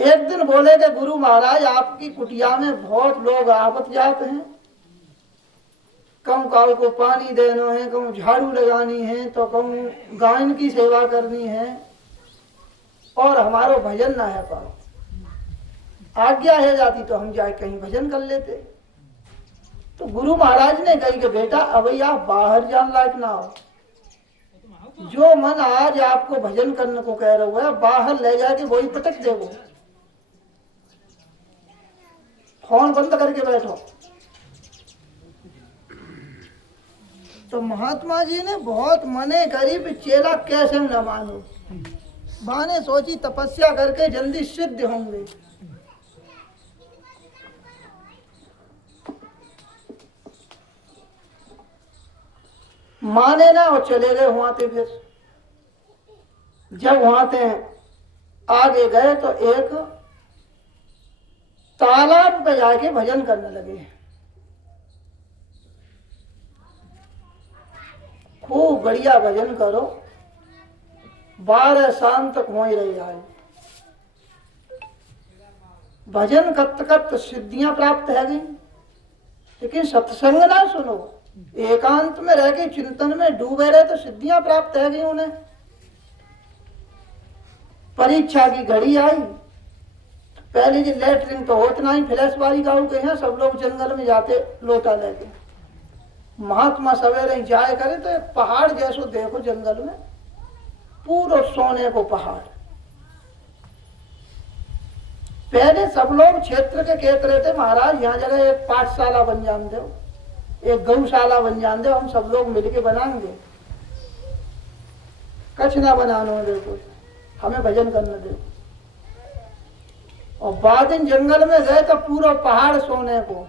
एक दिन बोले कि गुरु महाराज आपकी कुटिया में बहुत लोग आवत जाते हैं, कहूँ काल को पानी देना है, कहूँ झाड़ू लगानी है, तो कहूँ गायन की सेवा करनी है और हमारो भजन ना है पाओ। आज्ञा है जाती तो हम जाए कहीं भजन कर लेते। तो गुरु महाराज ने कही कि बेटा अब आप बाहर जान लायक ना हो, जो मन आज आपको भजन करने को कह रहा है बाहर ले जाके वही पटक दे। वो फोन बंद करके बैठो। तो महात्मा जी ने बहुत मने करी भी चेला कैसे न मानो। माँ ने सोची तपस्या करके जल्दी सिद्ध होंगे। माने ना और चले गए वहां थे। फिर जब वहां थे आगे गए तो एक तालाब पे जाके भजन करने लगे। खूब बढ़िया भजन करो, 12 शाम तक वहीं रह जाए। भजन करते करते सिद्धियां प्राप्त है गई, लेकिन सत्संग ना सुनो, एकांत में रह के चिंतन में डूबे रहे तो सिद्धियां प्राप्त है गई उन्हें। परीक्षा की घड़ी आई, पहले जी लेटरिन तो होता नहीं, फ्लैश वाली गाँव के हैं, सब लोग जंगल में जाते लोटा लेके। महात्मा सवेरे जाए करे तो एक पहाड़ जैसो देखो जंगल में, पूरा सोने को पहाड़। पहले सब लोग क्षेत्र के कहते रहे थे महाराज यहाँ जगह एक पाठशाला बन जान दो, एक गौशाला बन जान दो, हम सब लोग मिलके बनाएंगे। कछ ना बनाने दे कुछ, हमें भजन करने दे। और बाद दिन जंगल में गए तो पूरा पहाड़ सोने को।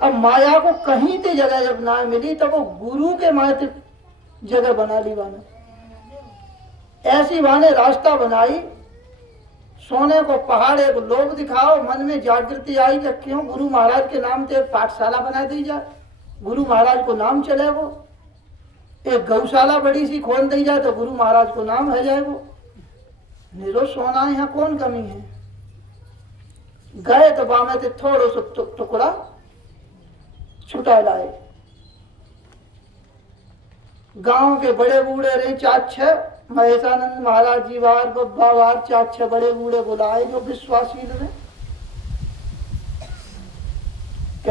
अब माया को कहीं ते जगह जब ना मिली तो वो गुरु के माथे जगह बना ली वाने। ऐसी वाने रास्ता बनाई, सोने को पहाड़ एक लोग दिखाओ। मन में जागृति आई कि क्यों गुरु महाराज के नाम से पाठशाला बना दी जाए, गुरु महाराज को नाम चले। वो एक गौशाला बड़ी सी खोल दी जाए तो गुरु महाराज को नाम है जाए। वो निरो सोना यहाँ कौन कमी है। गए तो बामे थे थोड़ो सो टुकड़ा छुटा लाए। गांव के बड़े बूढ़े रहे 4-6, महेशानंद महाराज जी वार बब्बा वार 4-6 बड़े बूढ़े बुलाए जो विश्वासी रहे।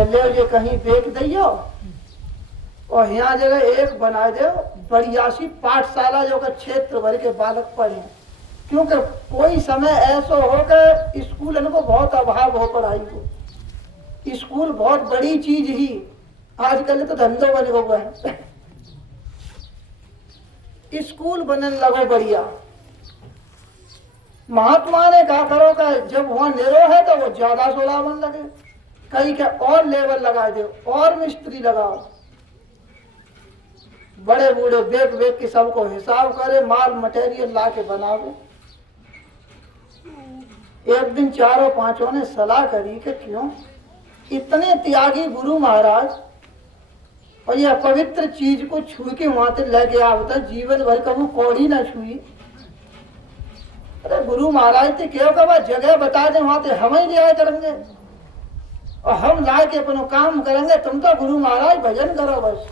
ले ये कहीं बेच दियो और यहाँ जगह एक बना दो बढ़िया सी पाठशाला जो के क्षेत्र भर के बालक पढ़े। क्योंकि कोई समय ऐसा हो कि स्कूल इनको बहुत अभाव हो पढ़ाई को। स्कूल बहुत बड़ी चीज ही आजकल तो धंधो बने हुआ है। स्कूल बनने लगो बढ़िया। महात्मा ने कहा करो का जब वहां नेरो है तो वो ज्यादा सोला बन लगे, कहीं के और लेवल लगा दो और मिस्त्री लगाओ। बड़े बूढ़े बेच बेच के सबको हिसाब करे, माल मटेरियल ला के बनावे। एक दिन 4-5 ने सलाह करी कि क्यों इतने त्यागी गुरु महाराज और ये पवित्र चीज को छू के वहां तक लेके आवता, जीवन भर कभी कौड़ी ना छुई। अरे गुरु महाराज थे क्यों कहा जगह बता दे वहां से हम ही ले आए करेंगे और हम ला के अपना काम करेंगे, तुम तो गुरु महाराज भजन करो बस।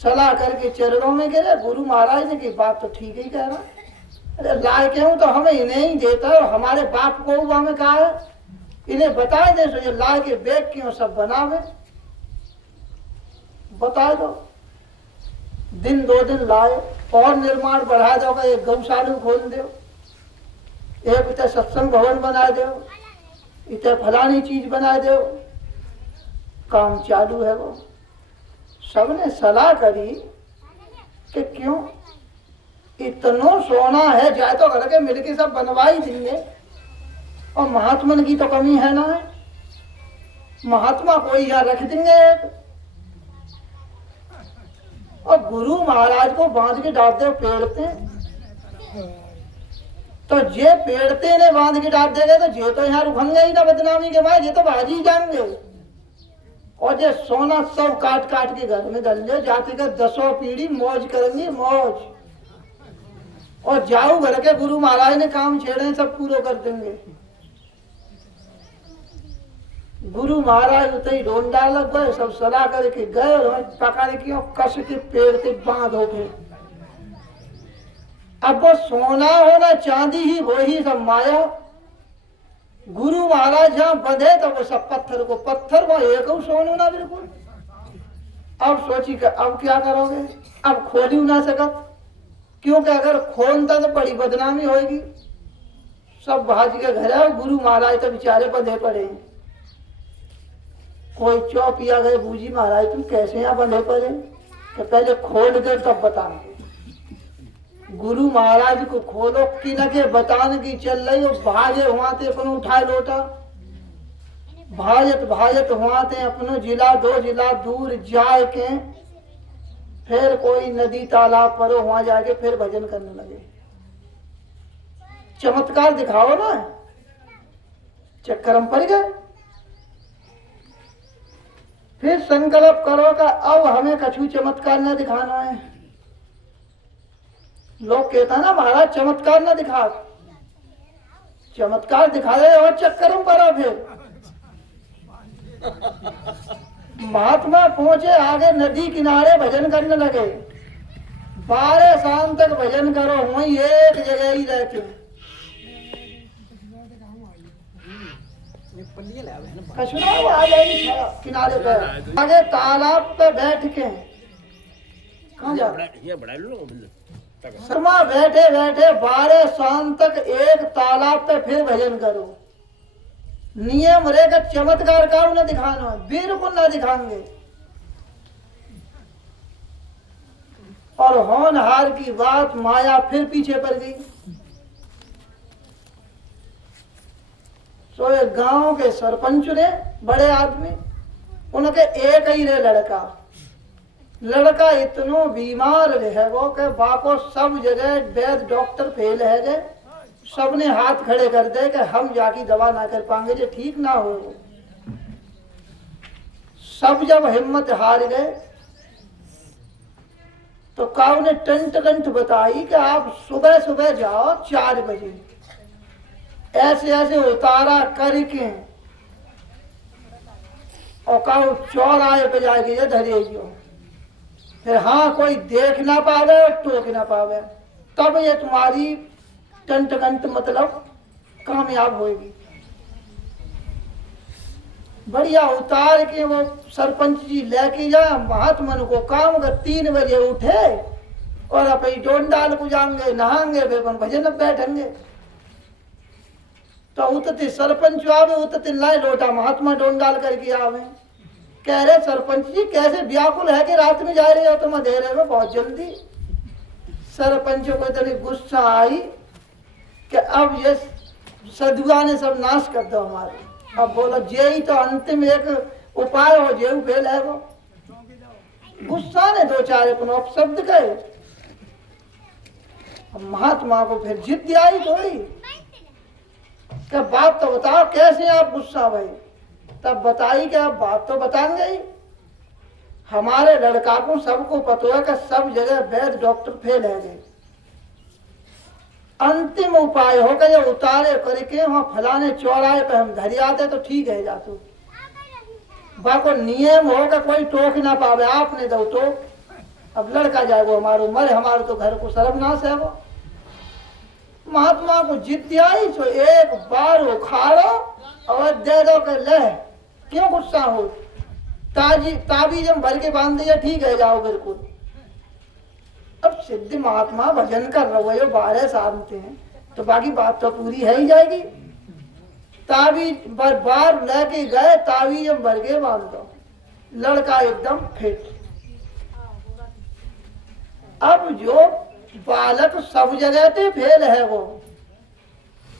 सलाह करके चरणों में गिरे। गुरु महाराज ने की बात तो ठीक ही कह रहा। अरे लाए क्यों तो हमें इन्हें ही देता और हमारे बाप को हुआ में कहा है इन्हें बता दे सो ये ला के बेच क्यों सब बनावे, बता दो। दिन 2 दिन लाए और निर्माण बढ़ा दो, एक गौशाला खोल दो, एक इतने सत्संग भवन बना दो, इतने फलानी चीज बना दो। काम चालू है। वो सबने सलाह करी कि क्यों इतना सोना है जाए तो करके मिलके सब बनवा ही देंगे और महात्मा की तो कमी है ना, महात्मा कोई यहाँ रख देंगे। और गुरु महाराज को बांध के डाल दे पेड़ते, तो जे पेड़ते ने बांध के डाल देंगे तो जे तो यहाँ रुकेंगे ही ना बदनामी के बाद, ये तो भाजी जाएंगे। और जे सोना सब काट काट के घर में डाल दे जाते कर 10 पीढ़ी मौज करेंगे मौज। और जाऊ घर के गुरु महाराज ने काम छेड़े सब पूरे कर देंगे। गुरु महाराज उतई ढोंडा लग गए, सब सलाह करके गए और पकड़ के कस के पेड़ के बांधो के। अब वो सोना होना चांदी ही वही सब माया। गुरु महाराज जहाँ बंधे तो वो सब पत्थर को पत्थर, वो एक सोनू ना बिल्कुल। अब सोची कि अब क्या करोगे, अब खोल ना सकत, क्योंकि अगर खोलता तो बड़ी बदनामी होगी। सब भाज के घर है, गुरु महाराज तो बेचारे बंधे पड़े। कोई चौपिया गए, बूजी महाराज तुम कैसे यहाँ बंधे पड़े, कि पहले खोल के तब बताएंगे। गुरु महाराज को खोलो कि न के बताने की चल रही, भाजे हुआ थे अपनो उठाए लोटा, भाजत भाजत हुआ थे अपनो जिला दो जिला दूर जाए के, फिर कोई नदी तालाब पर वहां जाके फिर भजन करने लगे। चमत्कार दिखाओ ना, चक्कर हम पड़ गए। फिर संकल्प करो का अब हमें कछु चमत्कार न दिखाना है। लोग कहता ना महाराज चमत्कार न दिखा, चमत्कार दिखा दे और चक्कर में पड़ा। फिर महात्मा पहुंचे आगे नदी किनारे भजन करने लगे। 12 शाम तक भजन करो, वहीं एक जगह ही रहते। कछुआ आ जाएगी किनारे पे, आगे तालाब पे बैठ के कहाँ जा शर्मा बैठे बैठे 12 शाम तक एक तालाब पे फिर भजन करो। नियम रहेगा चमत्कार का न दिखाना, बिल्कुल न दिखाएंगे। और होनहार की बात माया फिर पीछे पड़ गई। सो एक गांव के सरपंच ने, बड़े आदमी, उनके एक ही रे लड़का इतनो बीमार रहे वो के बाको सब जगह वैद्य डॉक्टर फेल है गए। सबने हाथ खड़े कर दे कि हम जाके दवा ना कर पाएंगे, जो ठीक ना हो। सब जब हिम्मत हार गए तो काऊ ने टंट कंठ बताई कि आप सुबह सुबह जाओ 4 बजे, ऐसे ऐसे उतारा करके और काऊ चौराहे पे जाके ये धरिए। फिर हाँ कोई देख ना पावे और टोक ना पावे, तब ये तुम्हारी टंट कंट मतलब कामयाब होगी। बढ़िया उतार के वो सरपंच जी लेके जाए महात्मा को काम कर। 3 बजे उठे और अपनी डोंडाल को जाएंगे, नहाएंगे, फिर भजन बैठेंगे। तो उतते सरपंच आवे, उतते लाए लोटा महात्मा डोंडाल करके आवे। कह रहे सरपंच जी कैसे व्याकुल है कि रात में जा रहे हो, तुम अंधेरे में बहुत जल्दी। सरपंच को इतनी गुस्सा आई कि अब ये सदुआ ने सब नाश कर दो हमारे। अब बोलो जे ही तो अंतिम एक उपाय हो, जे फेल है वो। गुस्सा ने 2-4 अपने अपशब्द कहे। महात्मा को फिर जिद आई थोड़ी कि बात तो बताओ कैसे आप गुस्सा भाई। तब बताई कि आप बात तो बताएंगे ही। हमारे लड़का को सबको पता है कि सब जगह वैद्य डॉक्टर फेल है गए। अंतिम उपाय होगा ये उतारे करके वहां फलाने चौराहे पे हम धरी आते तो ठीक है जातो। बाको नियम होगा कोई टोक ना पावे, आपने दो तो अब लड़का जाएगा हमारो मरे, हमारे तो घर को सर्वनाश है वो। महात्मा को जिद आई तो एक बार उखाड़ो और दे दो के ले, क्यों गुस्सा हो। ताबीज हम भर के बांध दिया, ठीक है जाओ बिल्कुल। अब सिद्ध महात्मा भजन कर रहे हो 12 साल के हैं तो बाकी बात तो पूरी है ही जाएगी। ताबीज बार लेके गए, ताबीज हम भर के बांध दो, लड़का एकदम फिट। अब जो बालक सब जगह पे फेल है वो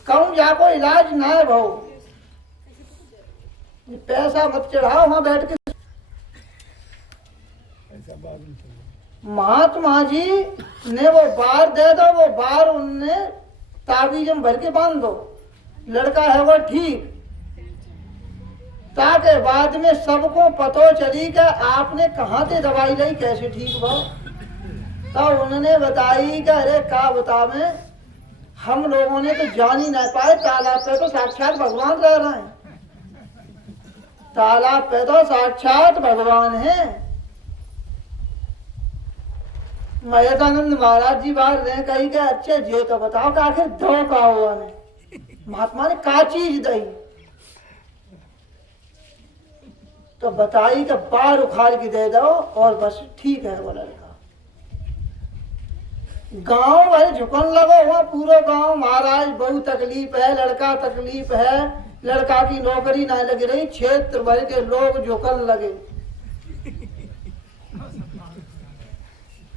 कहूं जाको इलाज ना है भाऊ, पैसा मत चढ़ाओ वहां बैठ के। महात्मा जी ने वो बार दे दो, वो बार उनने ताबीज में भर के बांध दो, लड़का है वो ठीक। ताकि बाद में सबको पतो चली कि आपने कहाँ से दवाई ली, कैसे ठीक भाव। तो उन्होंने बताई कि अरे का बतावे, हम लोगों ने तो जान ही नहीं पाए, तालाब पे तो साक्षात भगवान रह रहे हैं, तालाब पे तो साक्षात भगवान है। महेशानंद महाराज जी बाहर रहे, कही के अच्छे जे तो बताओ कि आखिर दो का हुआ ने, महात्मा ने का चीज दई, तो बताई कि बार उखाड़ के दे दो और बस ठीक है वो लड़का। गांव भर झुकन लगो हुआ, पूरा गांव, महाराज बहु तकलीफ है, लड़का तकलीफ है, लड़का की नौकरी नहीं लग रही, क्षेत्र भर के लोग झुकन लगे।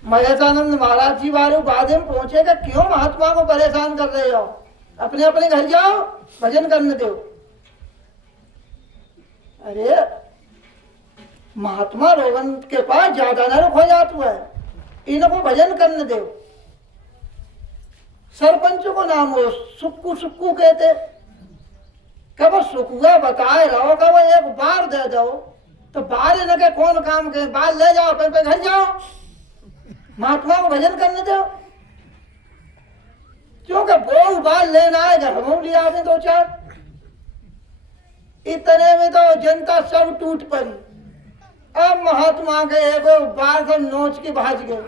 महेशानंद महाराज जी बारे बाद में पहुंचे कि क्यों महात्मा को परेशान कर रहे हो, अपने अपने घर जाओ, भजन करने दो। अरे महात्मा रोगन के पास ज्यादा न रुक हो जाता है, इनको भजन करने दो। सरपंच को नाम हो सुक्कू सुक्कू कहते, कब सुकुआ बताए रहो, कब एक बार दे दो, तो बार इनके कौन काम के, बार ले जाओ पे घर जाओ, महात्मा को भजन करने दो। क्योंकि वो बार लेना है, घर में लिया आपने दो चार, इतने में तो जनता सब टूट पड़ी। अब महात्मा के एक बार को नोच के भाज गए।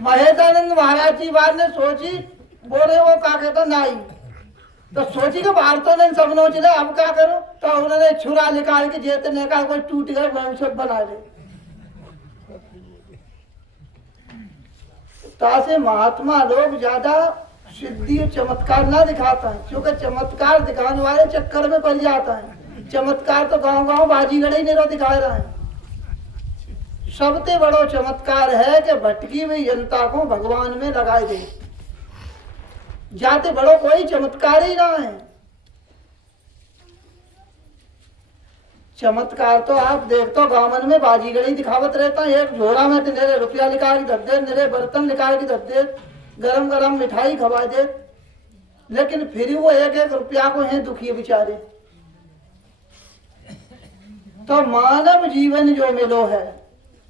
महेशानंद महाराज जी बात ने सोची, बोले वो का कहता नहीं, तो सोची कि बाहर तो नहीं सब नोच ले, अब क्या करो, तो उन्होंने छुरा निकाल के जेतने का कोई टूट गए वो सब बना ले। तासे महात्मा लोग ज्यादा सिद्धि चमत्कार ना दिखाता है, क्योंकि चमत्कार दिखाने वाले चक्कर में पड़ जाता है। चमत्कार तो गांव गांव बाजीगढ़ ही नहीं दिखा रहा है। सबसे बड़ो चमत्कार है कि भटकी हुई जनता को भगवान में लगाए दे, जाते बड़ो कोई चमत्कार ही ना है। चमत्कार तो आप देखते हो गांवन में बाजीगढ़ी दिखावत रहता है, एक झोड़ा में तो निरे रुपया निकाल के धर दे, निरे बर्तन निकाल के धर दे, गरम गरम मिठाई खवा दे, लेकिन फिर वो एक एक रुपया को है दुखी बेचारे। तो मानव जीवन जो मिलो है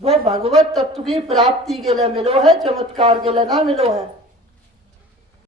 वो भगवत तत्व की प्राप्ति के लिए मिलो है, चमत्कार के लिए ना मिलो है।